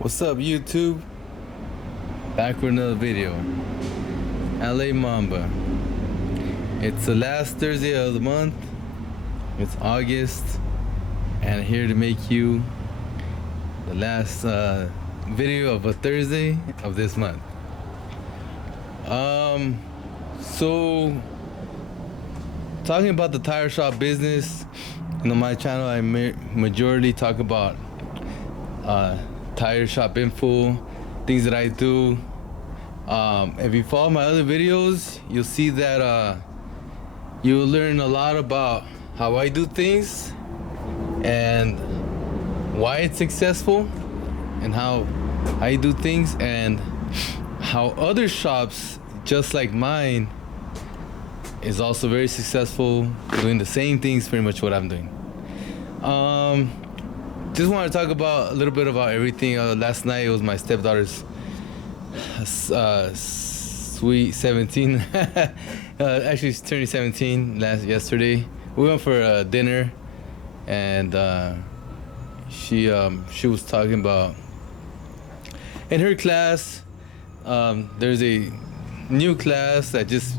What's up, YouTube? Back with another video. LA Mamba. It's the last Thursday of the month. It's August, and I'm here to make you the last video of a Thursday of this month. So talking about the tire shop business, on my channel I majority talk about tire shop info, things that I do. If you follow my other videos, you'll see that you'll learn a lot about how I do things and why it's successful, and how I do things, and how other shops just like mine is also very successful doing the same things, pretty much what I'm doing. Just want to talk about a little bit about everything. Last night it was my stepdaughter's sweet 17. Actually, she's turning 17 yesterday. We went for dinner, and she was talking about in her class. There's a new class that just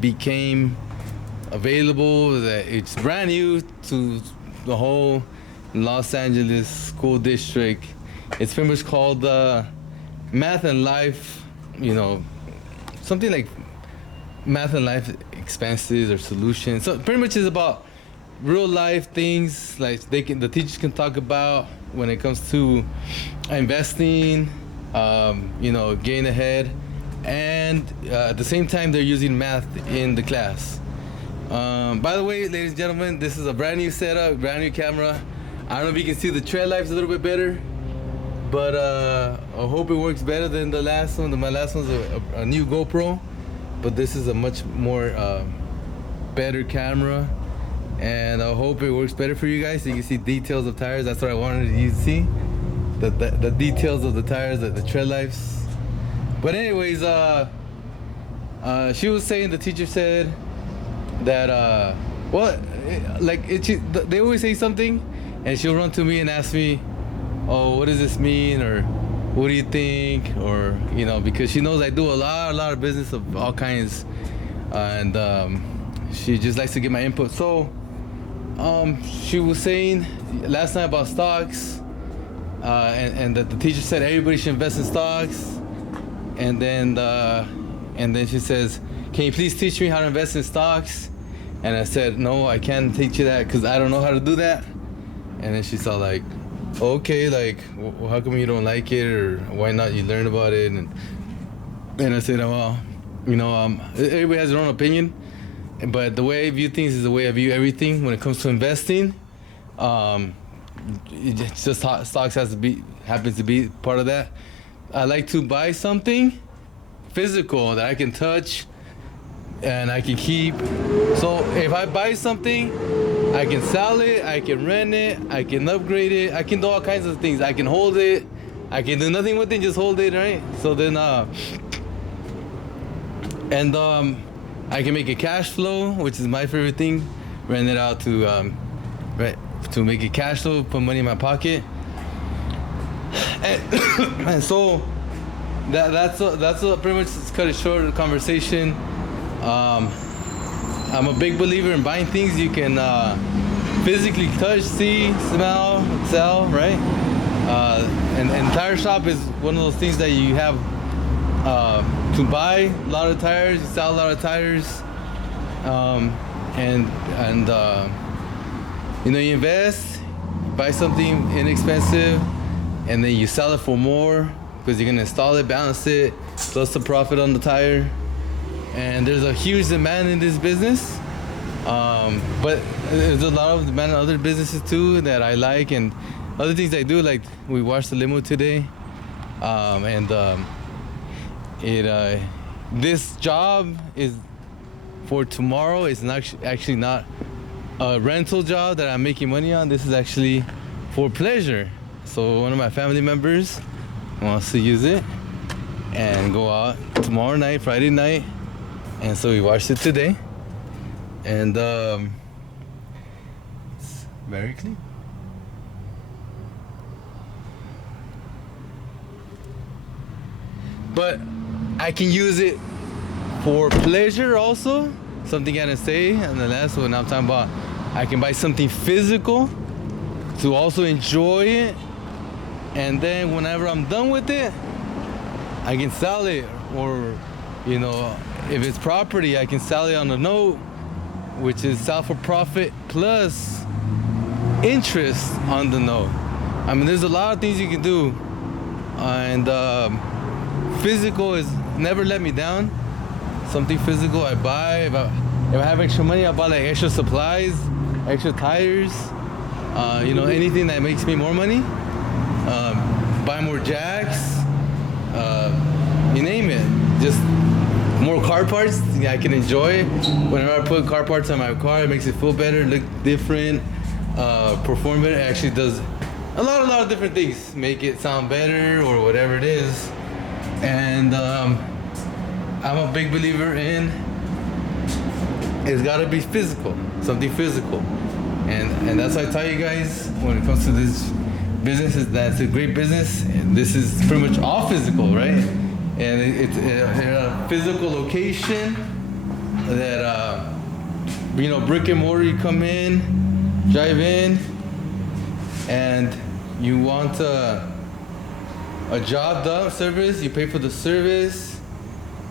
became available, that it's brand new to the whole Los Angeles school district. It's pretty much called Math and Life, something like Math and Life Expenses or Solutions. So pretty much it's about real life things like the teachers can talk about when it comes to investing, getting ahead, and at the same time they're using math in the class. By the way, ladies and gentlemen, this is a brand new setup, brand new camera. I don't know if you can see the trail lights a little bit better, but I hope it works better than the last one. My last one's a new GoPro, but this is a much more better camera, and I hope it works better for you guys so you can see details of tires. That's what I wanted you to see, the details of the tires, the tread lights. But anyways, she was saying, the teacher said that they always say something, and she'll run to me and ask me, oh, what does this mean, or what do you think, or because she knows I do a lot of business of all kinds, and she just likes to get my input. So she was saying last night about stocks, and that the teacher said everybody should invest in stocks, and then she says, can you please teach me how to invest in stocks? And I said, no, I can't teach you that because I don't know how to do that. And then she's all like, okay, like, well, how come you don't like it, or why not you learn about it? And I said, well, everybody has their own opinion, but the way I view things is the way I view everything when it comes to investing. It's just stocks happens to be part of that. I like to buy something physical that I can touch and I can keep. So if I buy something, I can sell it, I can rent it, I can upgrade it, I can do all kinds of things. I can hold it, I can do nothing with it, just hold it, right? So then, I can make a cash flow, which is my favorite thing. Rent it out to make a cash flow, put money in my pocket. And so that's pretty much cut it short of the conversation. I'm a big believer in buying things you can physically touch, see, smell, sell, right? And tire shop is one of those things that you have to buy a lot of tires, you sell a lot of tires, you invest, buy something inexpensive, and then you sell it for more because you're gonna install it, balance it, plus the profit on the tire. And there's a huge demand in this business, but there's a lot of demand in other businesses too that I like, and other things I do, like we washed the limo today, this job is for tomorrow. It's actually not a rental job that I'm making money on. This is actually for pleasure. So one of my family members wants to use it and go out tomorrow night, Friday night, and so we washed it today, and it's very clean. but I can use it for pleasure also. Something I didn't say, and the last one I'm talking about, I can buy something physical to also enjoy it, and then whenever I'm done with it, I can sell it, or you know, if it's property, I can sell it on a note, which is sell for profit plus interest on the note. I mean, there's a lot of things you can do, and physical is never let me down. Something physical I buy. If I have extra money, I buy like extra supplies, extra tires, you know, anything that makes me more money. Buy more jacks, you name it. Just more car parts I can enjoy. Whenever I put car parts on my car, it makes it feel better, look different, perform better. It actually does a lot of different things. Make it sound better or whatever it is. And I'm a big believer in it's gotta be physical, something physical. And that's why I tell you guys when it comes to this business, is that it's a great business. And this is pretty much all physical, right? And it's a physical location that, you know, brick and mortar, you come in, drive in, and you want a job done, service, you pay for the service,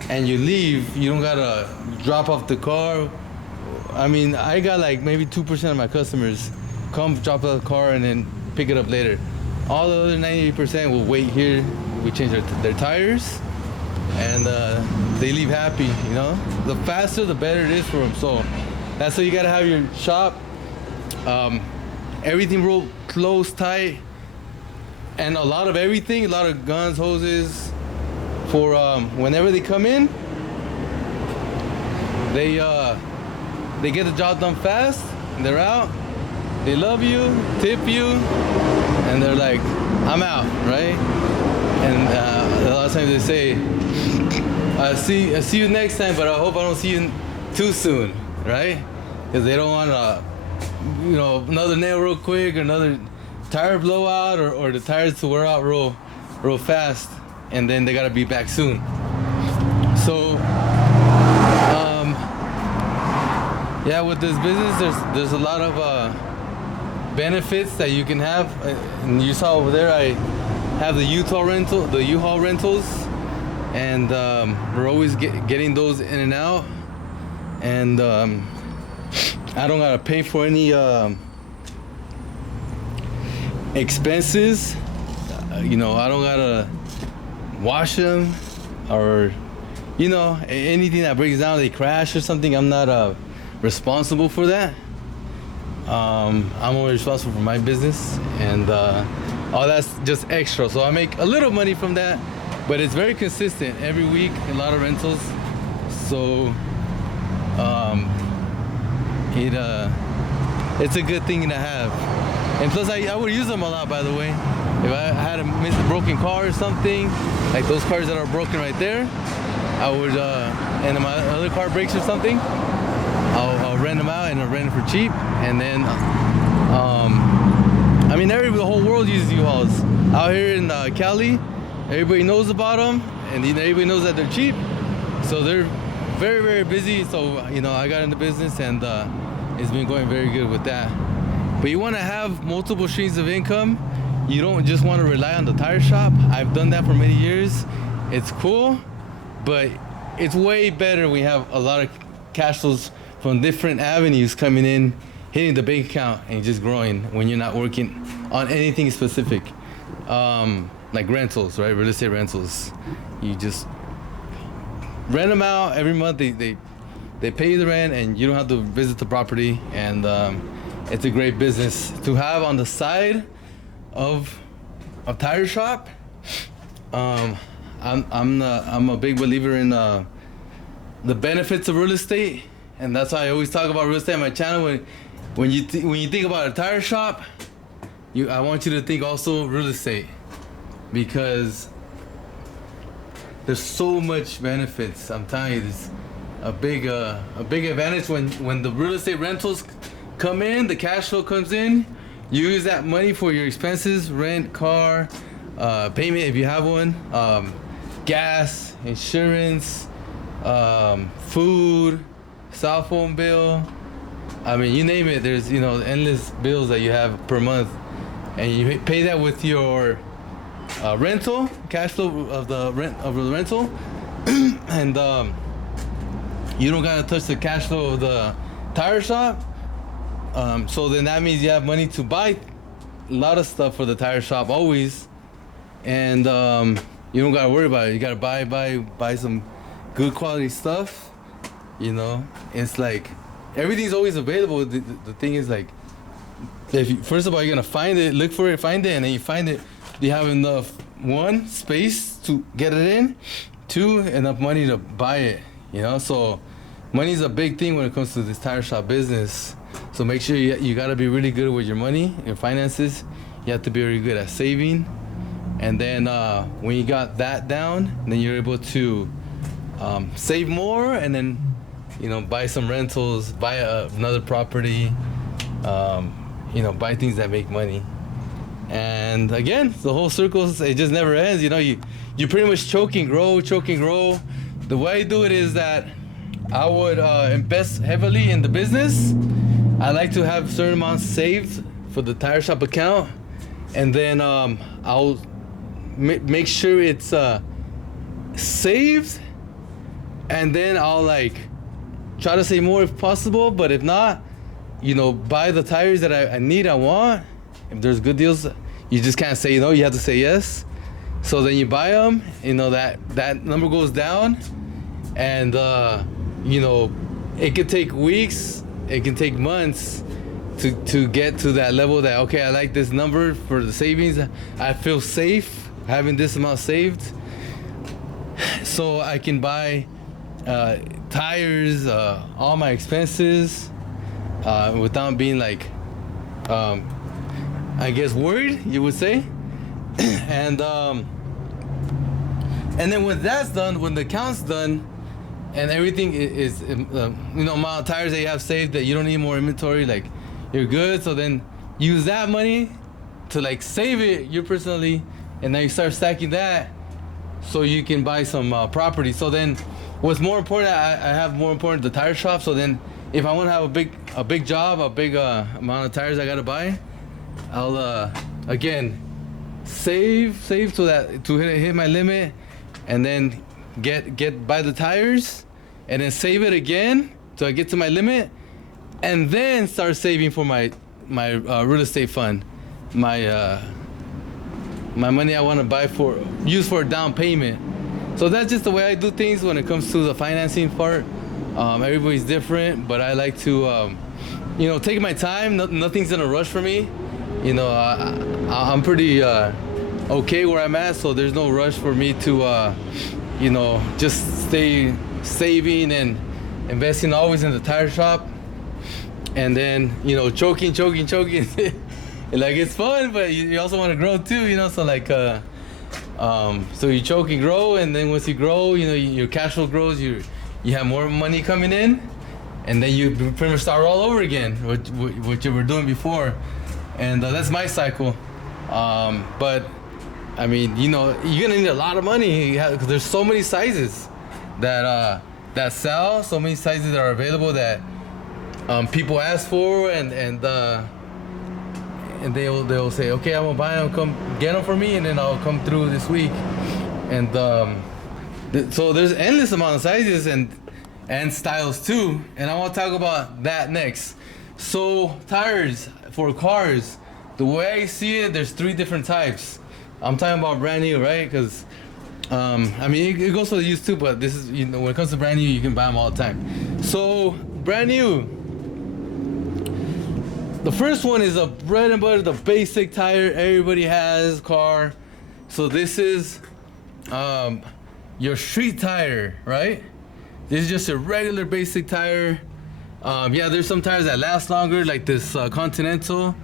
and you leave. You don't gotta drop off the car. I mean, I got like maybe 2% of my customers come drop off the car and then pick it up later. All the other 98% will wait here. We change their tires, and they leave happy, you know? The faster, the better it is for them. So that's why you gotta have your shop, everything real close, tight, and a lot of everything, a lot of guns, hoses, for whenever they come in, they get the job done fast, and they're out, they love you, tip you, and they're like, I'm out, right? And a lot of times they say, I see you next time, but I hope I don't see you too soon, right? Because they don't want to, you know, another nail real quick, or another tire blowout, or the tires to wear out real fast, and then they gotta be back soon. So yeah, with this business, there's a lot of benefits that you can have. And you saw over there, I have the U-Haul rentals, and we're always getting those in and out, and I don't gotta pay for any expenses. You know, I don't gotta wash them, or you know, anything that breaks down, they crash or something, I'm not responsible for that. I'm only responsible for my business, and all that's just extra. So I make a little money from that, but it's very consistent every week, a lot of rentals. So it's a good thing to have. And plus I would use them a lot, by the way. If I had a broken car or something, like those cars that are broken right there, I would, and my other car breaks or something, I'll rent them out, and I'll rent them for cheap. And then, I mean, the whole world uses U-Hauls. Out here in Cali, everybody knows about them, and everybody knows that they're cheap. So they're very, very busy. So, you know, I got into business, and it's been going very good with that. But you want to have multiple streams of income. You don't just want to rely on the tire shop. I've done that for many years. It's cool, but it's way better when you have a lot of cash flows from different avenues coming in, hitting the bank account, and just growing when you're not working on anything specific. Like rentals, right? Real estate rentals. You just rent them out every month. They pay you the rent, and you don't have to visit the property. And it's a great business to have on the side of a tire shop. I'm a big believer in the benefits of real estate, and that's why I always talk about real estate on my channel. When you think about a tire shop, I want you to think also real estate, because there's so much benefits. I'm telling you, there's a big advantage when the real estate rentals come in, the cash flow comes in. You use that money for your expenses, rent, car, payment if you have one, gas, insurance, food, cell phone bill. I mean, you name it. There's endless bills that you have per month, and you pay that with your rental, cash flow of the rental, and you don't gotta touch the cash flow of the tire shop. So then that means you have money to buy a lot of stuff for the tire shop always, and you don't gotta worry about it. You gotta buy some good quality stuff. It's like everything's always available. The thing is, like, first of all, you're gonna find it, look for it, find it, and then you find it. You have enough, one, space to get it in, two, enough money to buy it. So money is a big thing when it comes to this tire shop business. So make sure you gotta be really good with your money, your finances. You have to be really good at saving, and then when you got that down, then you're able to save more, and then buy some rentals, buy another property, buy things that make money. And again, the whole circle, it just never ends. You pretty much choke and grow. The way I do it is that I would invest heavily in the business. I like to have certain amounts saved for the tire shop account, and then I'll make sure it's saved, and then I'll try to save more if possible. But if not, buy the tires that I need, I want. If there's good deals, you just can't say no. You have to say yes. So then you buy them. That number goes down, and it could take weeks. It can take months to get to that level that, okay, I like this number for the savings. I feel safe having this amount saved, so I can buy tires, all my expenses, without being I guess worried, you would say. And then when that's done, when the account's done, and everything is amount of tires that you have saved, that you don't need more inventory, you're good. So then use that money to save it you personally, and then you start stacking that so you can buy some property. So then what's more important, I have more important the tire shop. So then if I want to have a big job, a big amount of tires I gotta buy, I'll again save so that to hit my limit, and then buy the tires, and then save it again so I get to my limit, and then start saving for my real estate fund, my money I want to use for a down payment. So that's just the way I do things when it comes to the financing part. Everybody's different, but I like to take my time. Nothing's in a rush for me. I'm pretty okay where I'm at, so there's no rush for me to just stay saving and investing always in the tire shop, and then choking it's fun, but you also want to grow too, so you choke and grow, and then once you grow, your cash flow grows, you have more money coming in, and then you pretty much start all over again, what you were doing before. And that's my cycle. But I mean, you're gonna need a lot of money because there's so many sizes that sell, so many sizes that are available that people ask for, and they'll say, okay, I'm gonna buy them, come get them for me, and then I'll come through this week. And so there's endless amount of sizes and styles too, and I want to talk about that next. So tires for cars, the way I see it, there's 3 different types. I'm talking about brand new, right? Because I mean, it goes for the used too, but this is, when it comes to brand new, you can buy them all the time. So brand new, the first one is a bread and butter, the basic tire everybody has car. So this is your street tire, right? This is just a regular basic tire. Yeah, there's some tires that last longer, like this Continental.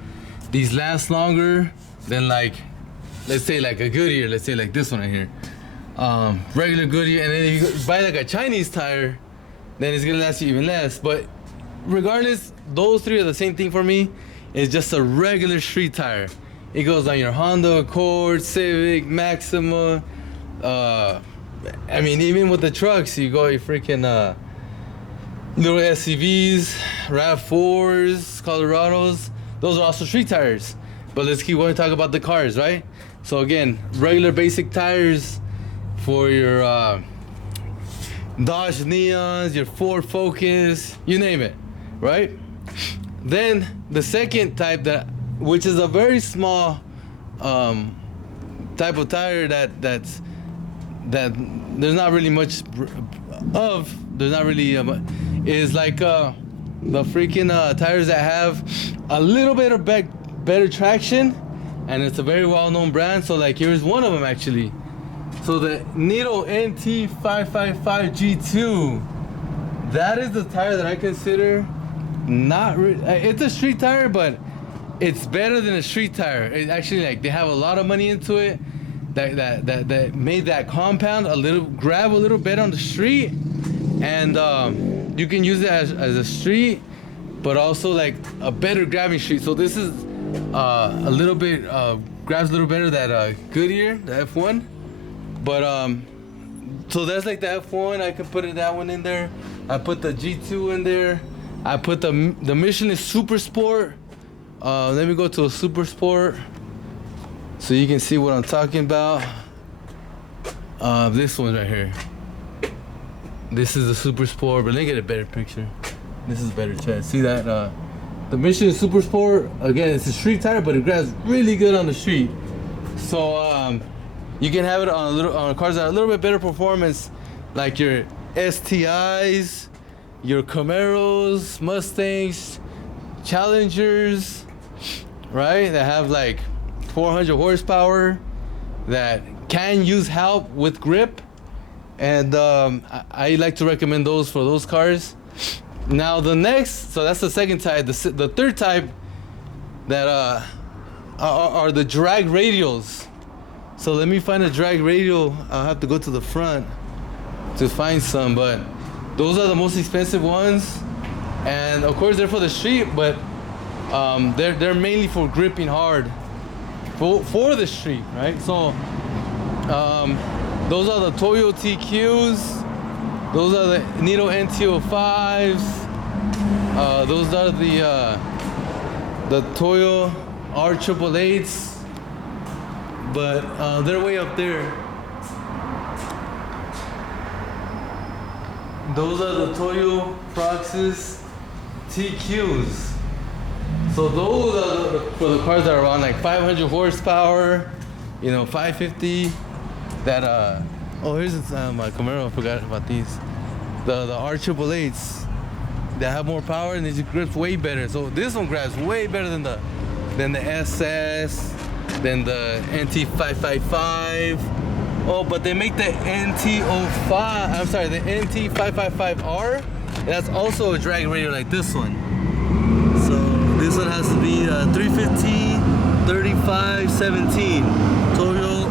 These last longer than let's say a Goodyear. Let's say like this one right here. Regular Goodyear, and then if you buy a Chinese tire, then it's gonna last you even less. But regardless, those 3 are the same thing for me. It's just a regular street tire. It goes on your Honda Accord, Civic, Maxima, I mean, even with the trucks, you go your freaking little SUVs, RAV4s, Colorados. Those are also street tires. But let's keep going to talk about the cars, right? So again, regular basic tires for your Dodge Neons, your Ford Focus, you name it, right? Then the second type, which is a very small type of tire that there's not really much of. There's not really is like the freaking tires that have a little bit of better traction, and it's a very well-known brand. So like here's one of them actually. So the Needle NT555 G2, that is the tire that I consider it's a street tire, but it's better than a street tire. It actually, like, they have a lot of money into it that made that compound grab a little better on the street, and you can use it as a street, but also like a better grabbing street. So this is a little bit grabs a little better that Goodyear, the F1. But so that's like the F1. I could put that one in there. I put the G2 in there. I put the Michelin Super Sport. Let me go to a Super Sport so you can see what I'm talking about. This one right here. This is the Super Sport, but let me get a better picture. This is a better chest. See that? The Michelin Super Sport, again, it's a street tire, but it grabs really good on the street. So you can have it on cars that are a little bit better performance, like your STIs, your Camaros, Mustangs, Challengers, right? That have like 400 horsepower, that can use help with grip, and I like to recommend those for those cars. Now the next, so that's the second type. The third type that are the drag radials. So let me find a drag radial. I'll have to go to the front to find some, but those are the most expensive ones, and of course they're for the street, but they're mainly for gripping hard for the street, right? So those are the Toyo TQs, those are the Needle NT05s, those are the Toyo R888s, but they're way up there. Those are the Toyo Proxys TQs. So those are for the cars that are around like 500 horsepower, 550. That oh, here's my Camaro. I forgot about these. The R888s that have more power and it just grips way better. So this one grabs way better than the SS, than the NT555. Oh, but they make the NT05. I'm sorry, the NT555R. That's also a drag radial like this one. So this one has to be 315 3517 Toyo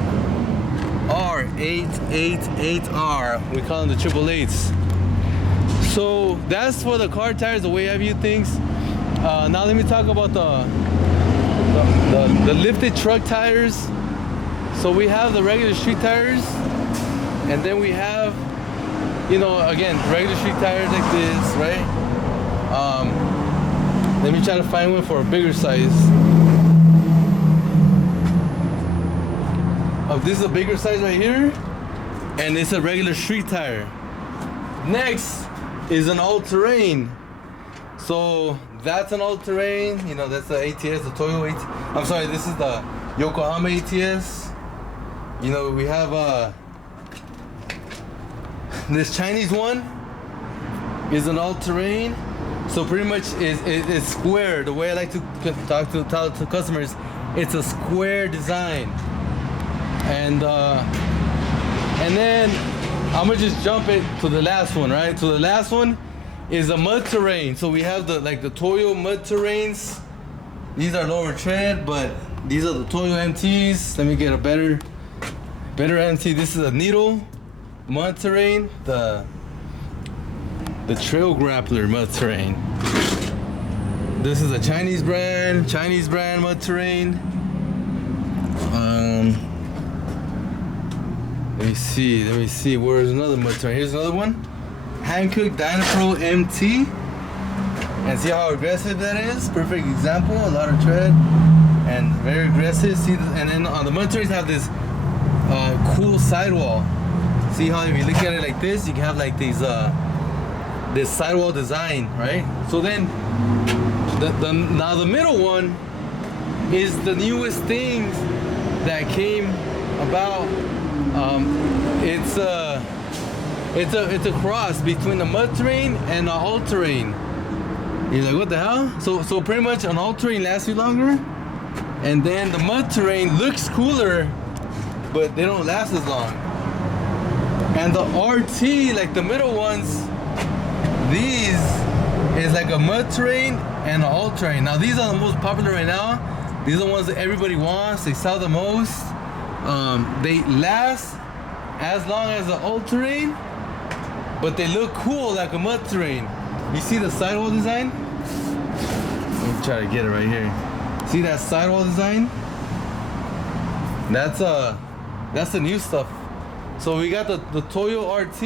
R888R. We call them the 888s. So that's for the car tires, the way I view things. Now let me talk about the lifted truck tires. So we have the regular street tires, and then we have, again, regular street tires like this, right? Let me try to find one for a bigger size. This is a bigger size right here, and it's a regular street tire. Next is an all-terrain. So that's an all-terrain, that's the ATS, the Toyo ATS. I'm sorry, this is the Yokohama ATS. We have this Chinese one is an all-terrain. So pretty much it's square. The way I like to talk to customers, it's a square design. And then I'm gonna just jump it to the last one, right? So the last one is a mud terrain. So we have the Toyo mud terrains. These are lower tread, but these are the Toyo MTs. Let me get a better MT. This is a Needle mud terrain, the Trail Grappler mud terrain. This is a Chinese brand mud terrain. Let me see. Where's another mud terrain? Here's another one. Hankook Dynapro MT. And see how aggressive that is? Perfect example. A lot of tread and very aggressive. See, and then on the mud terrains have this cool sidewall. See how if you look at it like this, you can have like these this sidewall design, right? So then now the middle one is the newest thing that came about. It's a cross between the mud terrain and the all terrain. You're like, what the hell? So pretty much an all terrain lasts you longer, and then the mud terrain looks cooler, but they don't last as long. And the RT, like the middle ones, these is like a mud terrain and an all terrain. Now these are the most popular right now. These are the ones that everybody wants. They sell the most. They last as long as the all terrain, but they look cool like a mud terrain. You see the sidewall design? Let me try to get it right here. See that sidewall design? That's the new stuff. So we got the Toyo RT,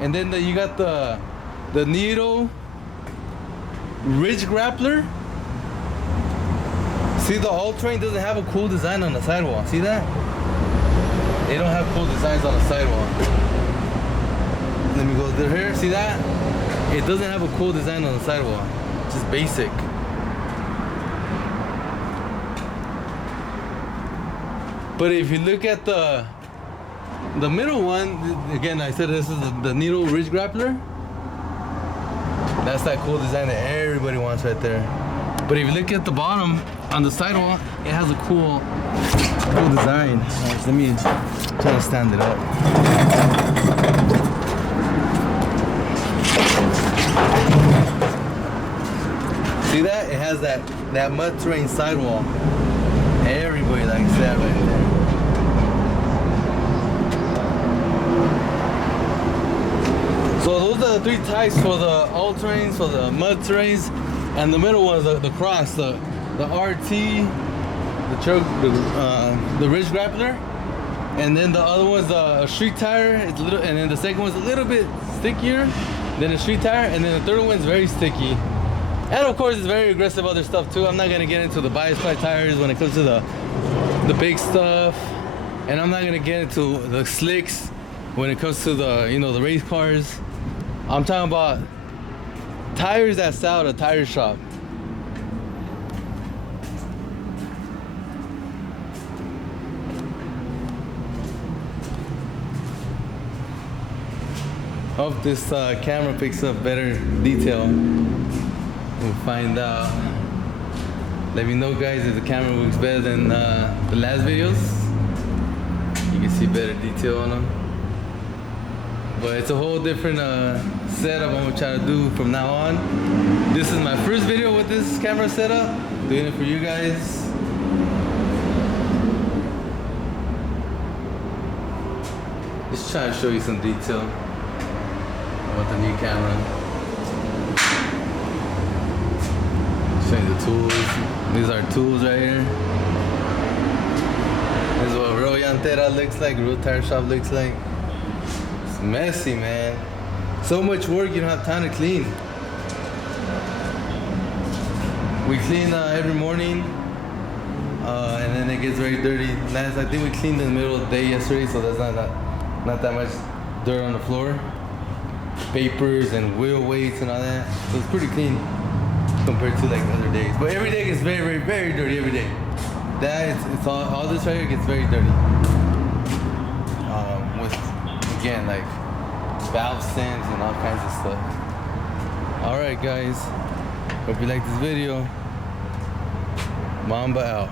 and then you got the Nero Ridge Grappler. See, the all terrain doesn't have a cool design on the sidewall. See that? They don't have cool designs on the sidewall. Let me go through here. See that? It doesn't have a cool design on the sidewall. It's just basic. But if you look at the middle one, again, I said this is the Nero Ridge Grappler. That's that cool design that everybody wants right there. But if you look at the bottom on the sidewall, it has a cool design. Right, let me try to stand it up. See that? It has that mud terrain sidewall. Everybody likes that right there. So those are the three types for the all terrains, for the mud terrains, and the middle one is the cross, the RT, the Ridge Grappler, and then the other one's a street tire. It's a little, and then the second one's a little bit stickier than a street tire, and then the third one's very sticky. And of course, it's very aggressive other stuff too. I'm not gonna get into the bias-ply tires when it comes to the big stuff, and I'm not gonna get into the slicks when it comes to the the race cars. I'm talking about tires that sell at a tire shop. Hope this camera picks up better detail. We'll find out. Let me know, guys, if the camera works better than the last videos. You can see better detail on them. But it's a whole different setup I'm gonna try to do from now on. This is my first video with this camera setup. Doing it for you guys. Just trying to show you some detail with the new camera. Showing the tools. These are tools right here. This is what real llantera looks like, real tire shop looks like. It's messy, man. So much work, you don't have time to clean. We clean every morning, and then it gets very dirty. I think we cleaned in the middle of the day yesterday, so there's not that much dirt on the floor. Papers and wheel weights and all that. So it's pretty clean compared to like other days. But every day gets very, very, very dirty every day. It's all this right here gets very dirty. With again like valve stems and all kinds of stuff. Alright guys, hope you like this video. Mamba out.